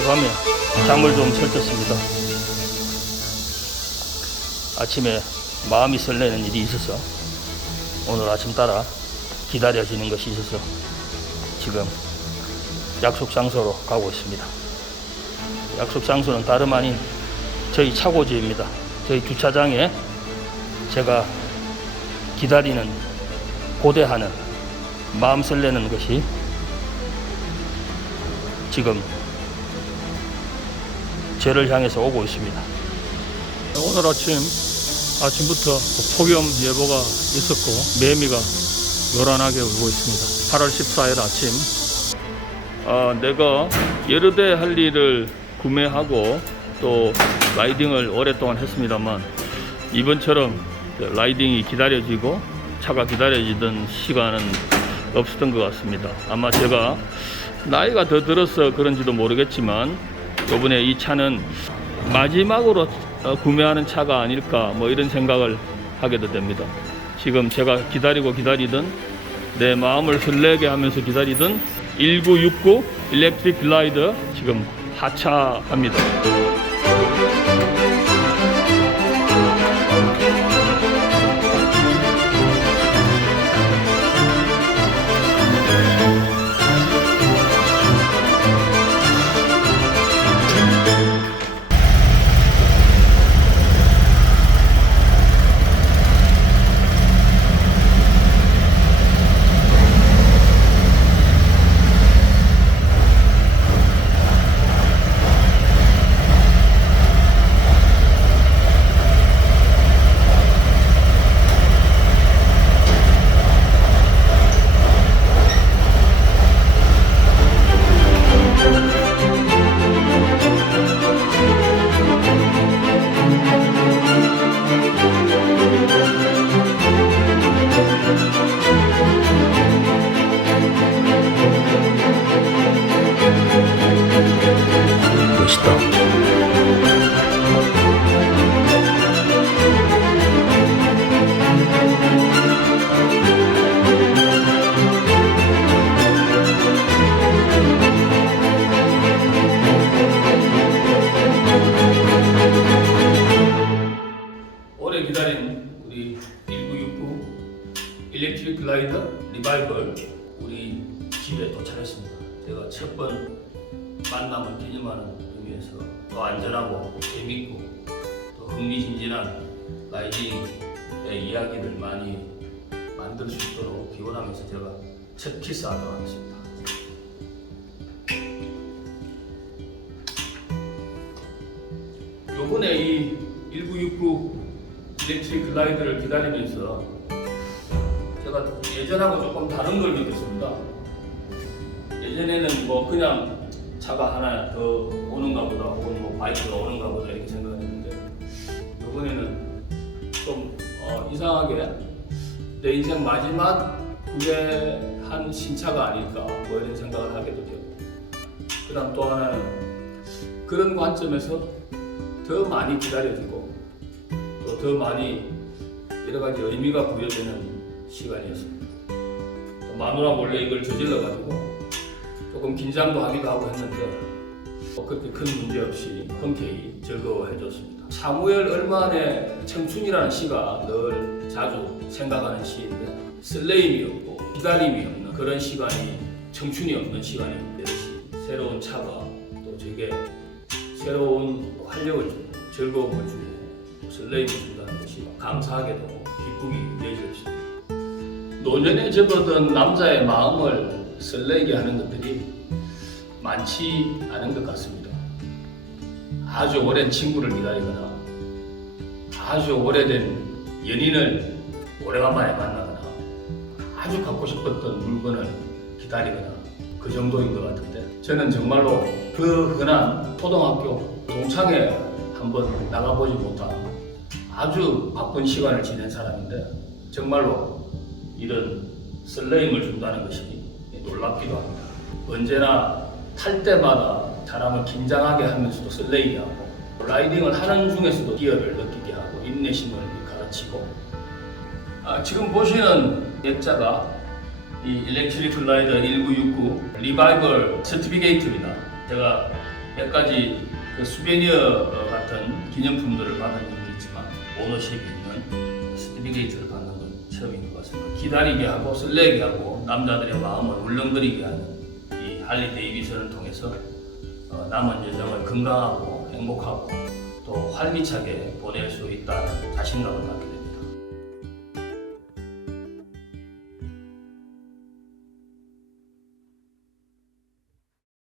어젯밤에 잠을 좀 설쳤습니다. 아침에 마음이 설레는 일이 있어서 오늘 아침 따라 기다려지는 것이 있어서 지금 약속 장소로 가고 있습니다. 약속 장소는 다름 아닌 저희 차고지입니다. 저희 주차장에 제가 기다리는 고대하는 마음 설레는 것이 지금 저를 향해서 오고 있습니다. 오늘 아침 아침부터 폭염 예보가 있었고 매미가 요란하게 울고 있습니다. 8월 14일 아침 아, 내가 여러 대 할리를 구매하고 또 라이딩을 오랫동안 했습니다만 이번처럼 라이딩이 기다려지고 차가 기다려지던 시간은 없었던 것 같습니다. 아마 제가 나이가 더 들어서 그런지도 모르겠지만 이번에 이 차는 마지막으로 어, 구매하는 차가 아닐까 뭐 이런 생각을 하게도 됩니다. 지금 제가 기다리고 기다리던 내 마음을 설레게 하면서 기다리던 1969 일렉트릭 글라이더 지금 하차합니다. 글라이더 리바이벌 우리 집에 도착했습니다. 제가 첫 번 만남을 기념하는 의미에서 더 안전하고 재밌고 또 흥미진진한 라이딩의 이야기를 많이 만들 수 있도록 기원하면서 제가 첫 키스하도록 하겠습니다. 요번에 이 1969 일렉트릭 글라이드를 기다리면서 제가 예전하고 조금 다른 걸 느꼈습니다. 예전에는 뭐 그냥 차가 하나 더 오는가 보다 혹은 뭐 바이크가 오는가 보다 이렇게 생각했는데 이번에는 좀 어, 이상하게 내 인생 마지막 구매한 신차가 아닐까 뭐 이런 생각을 하게도 되고 그 다음 또 하나는 그런 관점에서 더 많이 기다려지고 또 더 많이 여러 가지 의미가 부여되는 시간이었습니다. 또 마누라 몰래 이걸 저질러 가지고 조금 긴장도 하기도 하고 했는데 뭐 그렇게 큰 문제 없이 흔쾌히 즐거워해 줬습니다. 사무엘 얼만의 청춘이라는 시가 늘 자주 생각하는 시인데 설레임이 없고 기다림이 없는 그런 시간이 청춘이 없는 시간이 되듯이 새로운 차가 또 제게 새로운 활력을 주고 즐거움을 주고 설레임을 준다는 것이 감사하게도 기쁘기 여지없습니다. 노년에 접어든 남자의 마음을 설레게 하는 것들이 많지 않은 것 같습니다. 아주 오랜 친구를 기다리거나 아주 오래된 연인을 오래간만에 만나거나 아주 갖고 싶었던 물건을 기다리거나 그 정도인 것 같은데 저는 정말로 그 흔한 초등학교 동창회 한번 나가보지 못한 아주 바쁜 시간을 지낸 사람인데 정말로 이런 설레임을 준다는 것이 놀랍기도 합니다. 언제나 탈 때마다 사람을 긴장하게 하면서도 설레게 하고 라이딩을 하는 중에서도 기여를 느끼게 하고 인내심을 가르치고 아, 지금 보시는 액자가 이 일렉트릭 글라이더 1969 리바이벌 서티피케이트입니다. 제가 몇 가지 그 수베니어 같은 기념품들을 받은 적이 있지만 오너십이 있는 건 처음인 것 같습니다. 기다리게 하고 설레게 하고 남자들의 마음을 울렁거리게 하는 이 할리 데이비슨을 통해서 어, 남은 여정을 건강하고 행복하고 또 활기차게 보낼 수 있다는 자신감을 갖게